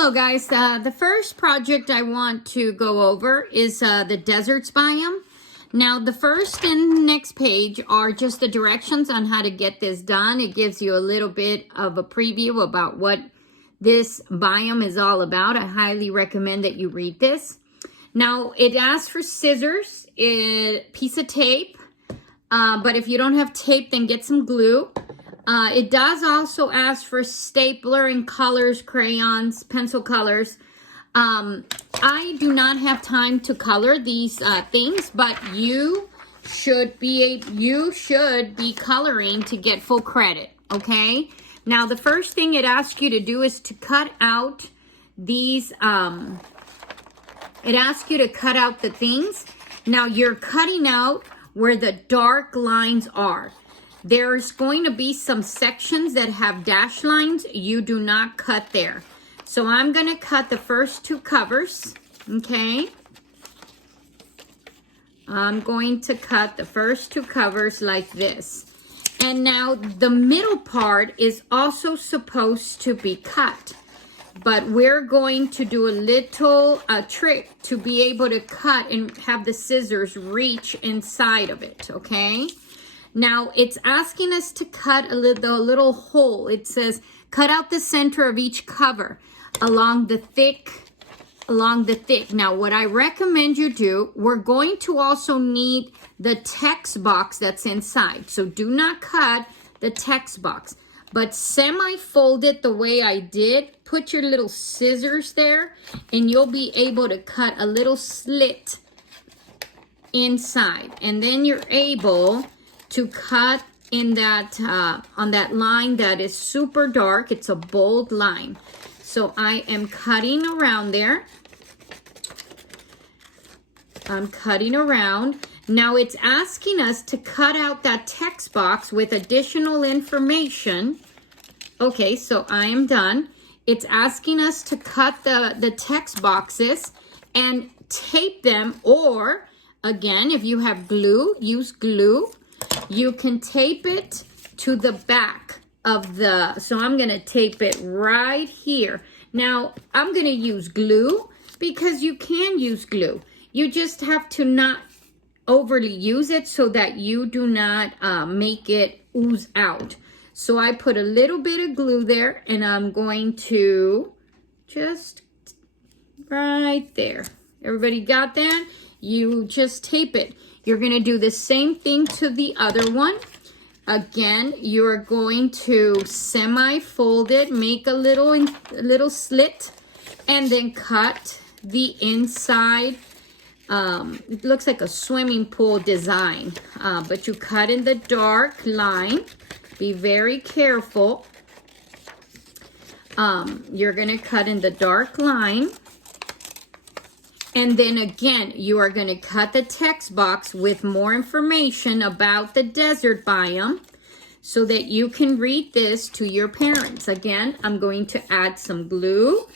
Hello guys, the first project I want to go over is the deserts biome. Now the first and next page are just the directions on how to get this done. It gives you a little bit of a preview about what this biome is all about. I highly recommend that you read this. Now it asks for scissors, a piece of tape, but if you don't have tape, then get some glue. It does also ask for stapler and colors, crayons, pencil colors. I do not have time to color these things, but you should be coloring to get full credit, okay? Now, the first thing it asks you to do is to cut out these, it asks you to cut out the things. Now, you're cutting out where the dark lines are. There's going to be some sections that have dash lines. You do not cut there. So I'm going to cut the first two covers, okay? I'm going to cut the first two covers like this. And now the middle part is also supposed to be cut. But we're going to do a little trick to be able to cut and have the scissors reach inside of it, okay? Now, it's asking us to cut a little hole. It says, cut out the center of each cover along the thick. Now, what I recommend you do, we're going to also need the text box that's inside. So do not cut the text box, but semi-fold it the way I did. Put your little scissors there, and you'll be able to cut a little slit inside. And then you're able to cut in that on that line that is super dark. It's a bold line. So I am cutting around there. I'm cutting around. Now it's asking us to cut out that text box with additional information. Okay, so I am done. It's asking us to cut the text boxes and tape them, or again, if you have glue, use glue. You can tape it to the back of the, so I'm going to tape it right here. Now, I'm going to use glue because you can use glue. You just have to not overly use it so that you do not make it ooze out. So I put a little bit of glue there, and I'm going to just right there. Everybody got that? You just tape it. You're going to do the same thing to the other one. Again, you're going to semi-fold it, make a little slit, and then cut the inside. It looks like a swimming pool design, but you cut in the dark line. Be very careful. You're going to cut in the dark line. And then again, you are going to cut the text box with more information about the desert biome so that you can read this to your parents. Again, I'm going to add some glue.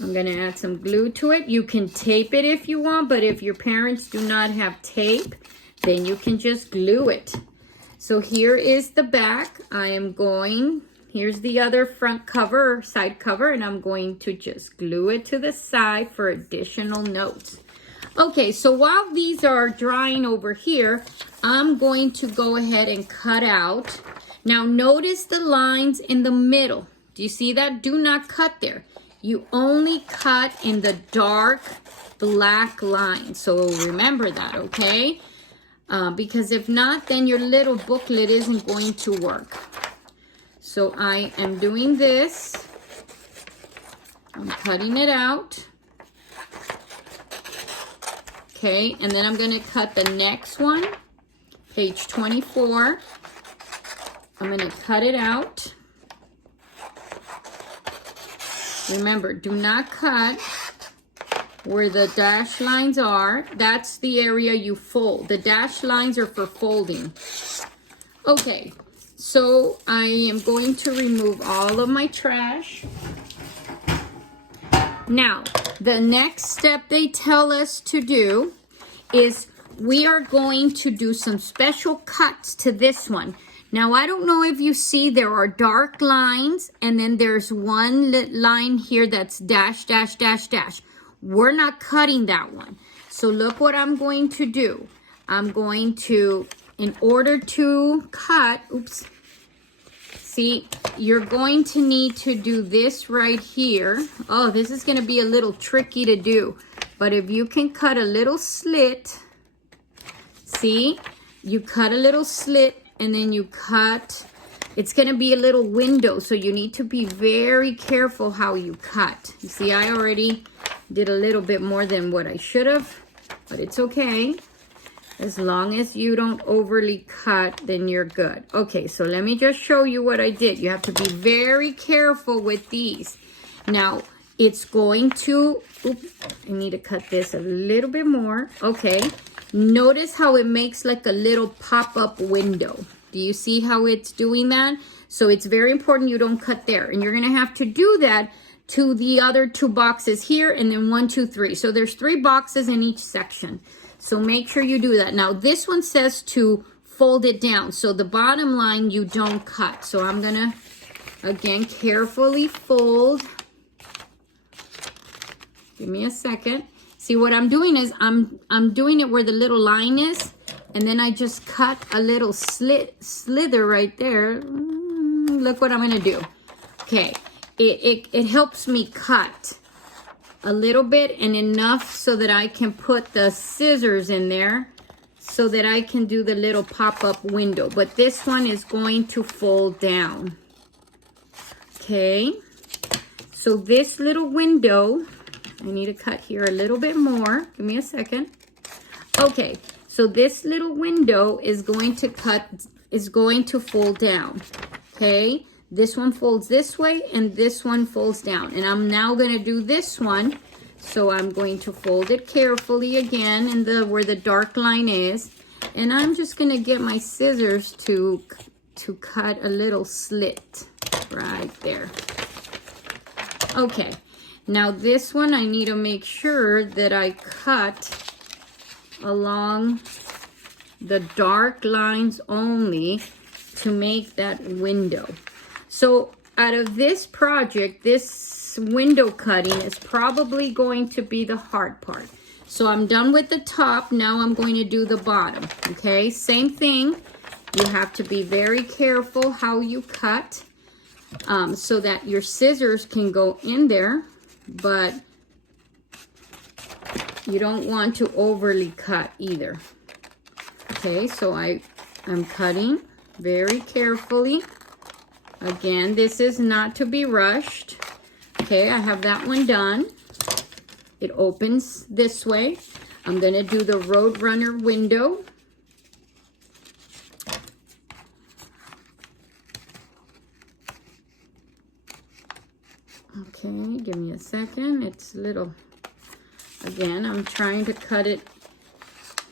I'm going to add some glue to it. You can tape it if you want, but if your parents do not have tape, then you can just glue it. So here is the back. Here's the other front cover, side cover, and I'm going to just glue it to the side for additional notes. Okay, so while these are drying over here, I'm going to go ahead and cut out. Now notice the lines in the middle. Do you see that? Do not cut there. You only cut in the dark black line. So remember that, okay? Because if not, then your little booklet isn't going to work. So I am doing this. I'm cutting it out. Okay, and then I'm going to cut the next one, page 24. I'm going to cut it out. Remember, do not cut where the dash lines are. That's the area you fold. The dash lines are for folding. Okay. So I am going to remove all of my trash. Now, the next step they tell us to do is we are going to do some special cuts to this one. Now, I don't know if you see there are dark lines, and then there's one line here that's dash, dash, dash, dash. We're not cutting that one. So look what I'm going to do. I'm going to, in order to cut, oops, see, you're going to need to do this right here. Oh, this is going to be a little tricky to do. But if you can cut a little slit, see, you cut a little slit and then you cut, it's going to be a little window. So you need to be very careful how you cut. You see, I already did a little bit more than what I should have, but it's okay. As long as you don't overly cut, then you're good. Okay, so let me just show you what I did. You have to be very careful with these. Now, it's going to, oops, I need to cut this a little bit more. Okay, notice how it makes like a little pop-up window. Do you see how it's doing that? So it's very important you don't cut there. And you're gonna have to do that to the other 2 boxes here, and then 1, 2, 3. So there's 3 boxes in each section. So make sure you do that. Now this one says to fold it down. So the bottom line you don't cut. So I'm gonna, again, carefully fold. Give me a second. See, what I'm doing is I'm doing it where the little line is, and then I just cut a little slither right there. Look what I'm gonna do. Okay, it helps me cut a little bit and enough so that I can put the scissors in there so that I can do the little pop-up window. But this one is going to fold down. Okay, so this little window, I need to cut here a little bit more. Give me a second. Okay, so this little window is going to fold down. Okay, this one folds this way and this one folds down. And I'm now going to do this one. So I'm going to fold it carefully again in where the dark line is. And I'm just going to get my scissors to cut a little slit right there. Okay. Now this one, I need to make sure that I cut along the dark lines only to make that window. So out of this project, this window cutting is probably going to be the hard part. So I'm done with the top. Now I'm going to do the bottom. Okay, same thing. You have to be very careful how you cut so that your scissors can go in there. But you don't want to overly cut either. Okay, so I'm cutting very carefully. Again, this is not to be rushed. Okay, I have that one done. It opens this way. I'm going to do the Roadrunner window. Okay, give me a second. It's a little, again, I'm trying to cut it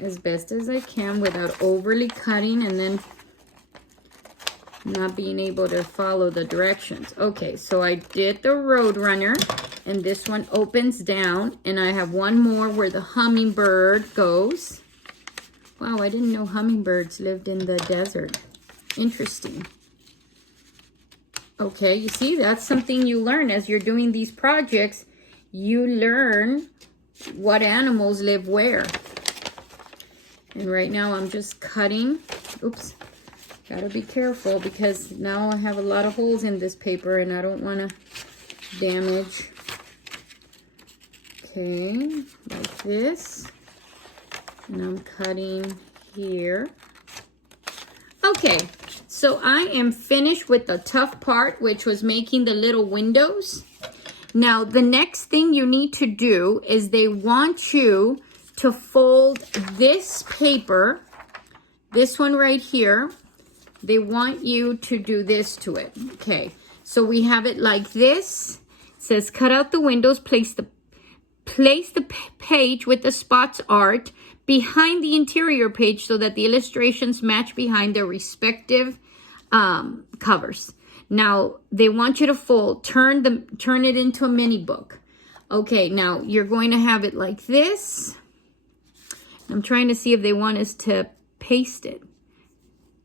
as best as I can without overly cutting and then not being able to follow the directions. Okay, so I did the Roadrunner, and this one opens down, and I have one more where the hummingbird goes. Wow, I didn't know hummingbirds lived in the desert. Interesting. Okay, you see, that's something you learn as you're doing these projects. You learn what animals live where. And right now I'm just cutting. Oops, gotta be careful because now I have a lot of holes in this paper and I don't want to damage. Okay, like this. And I'm cutting here. Okay, so I am finished with the tough part, which was making the little windows. Now, the next thing you need to do is they want you to fold this paper, this one right here. They want you to do this to it. Okay, so we have it like this. It says, cut out the windows, place the page with the spots art behind the interior page so that the illustrations match behind their respective covers. Now, they want you to fold, turn it into a mini book. Okay, now you're going to have it like this. I'm trying to see if they want us to paste it.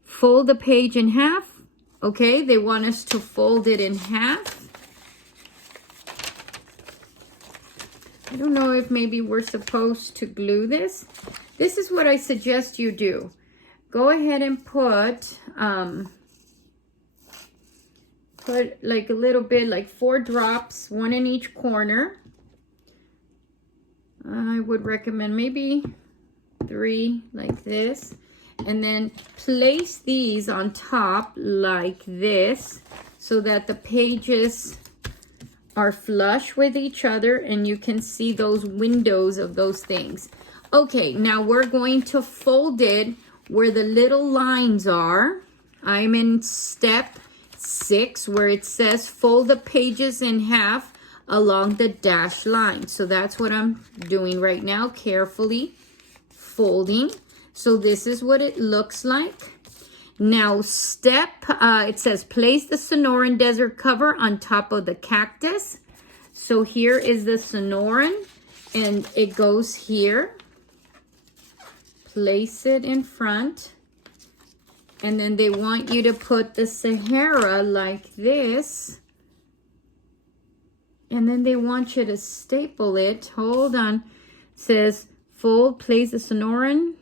fold the page in half. Okay, they want us to fold it in half. I don't know if maybe we're supposed to glue this. This is what I suggest you do. Go ahead and put like a little bit, like 4 drops, 1 in each corner. I would recommend maybe 3 like this. And then place these on top like this so that the pages are flush with each other and you can see those windows of those things. Okay, now we're going to fold it where the little lines are. I'm in step 6 where it says fold the pages in half along the dashed line. So that's what I'm doing right now, carefully folding. So this is what it looks like. Now it says place the Sonoran Desert cover on top of the cactus. So here is the Sonoran and it goes here. Place it in front. And then they want you to put the Sahara like this. And then they want you to staple it. Hold on. It says fold, place the Sonoran,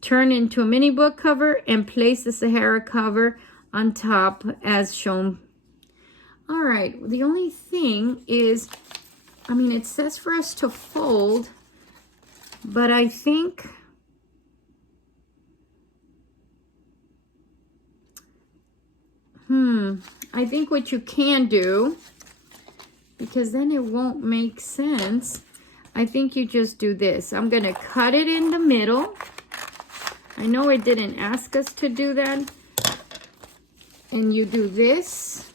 turn into a mini book cover, and place the Sahara cover on top as shown. All right, the only thing is, I mean, it says for us to fold, but I think, I think what you can do, because then it won't make sense, I think you just do this. I'm gonna cut it in the middle. I know it didn't ask us to do that. And you do this,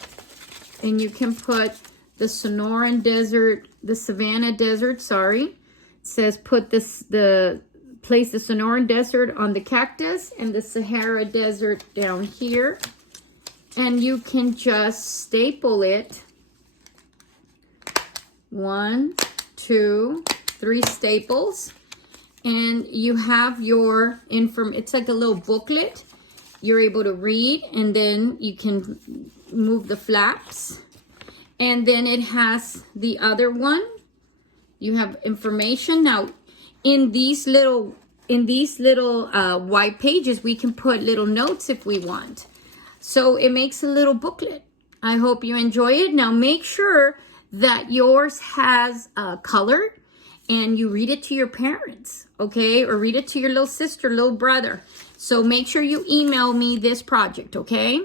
and you can put the Sonoran Desert, the Savannah Desert, sorry. It says put place the Sonoran Desert on the cactus and the Sahara Desert down here. And you can just staple it. 1, 2, 3 staples. And you have your it's like a little booklet. You're able to read, and then you can move the flaps. And then it has the other one. You have information. Now, in these little white pages, we can put little notes if we want. So it makes a little booklet. I hope you enjoy it. Now make sure that yours has color and you read it to your parents, okay? Or read it to your little sister, little brother. So make sure you email me this project, okay?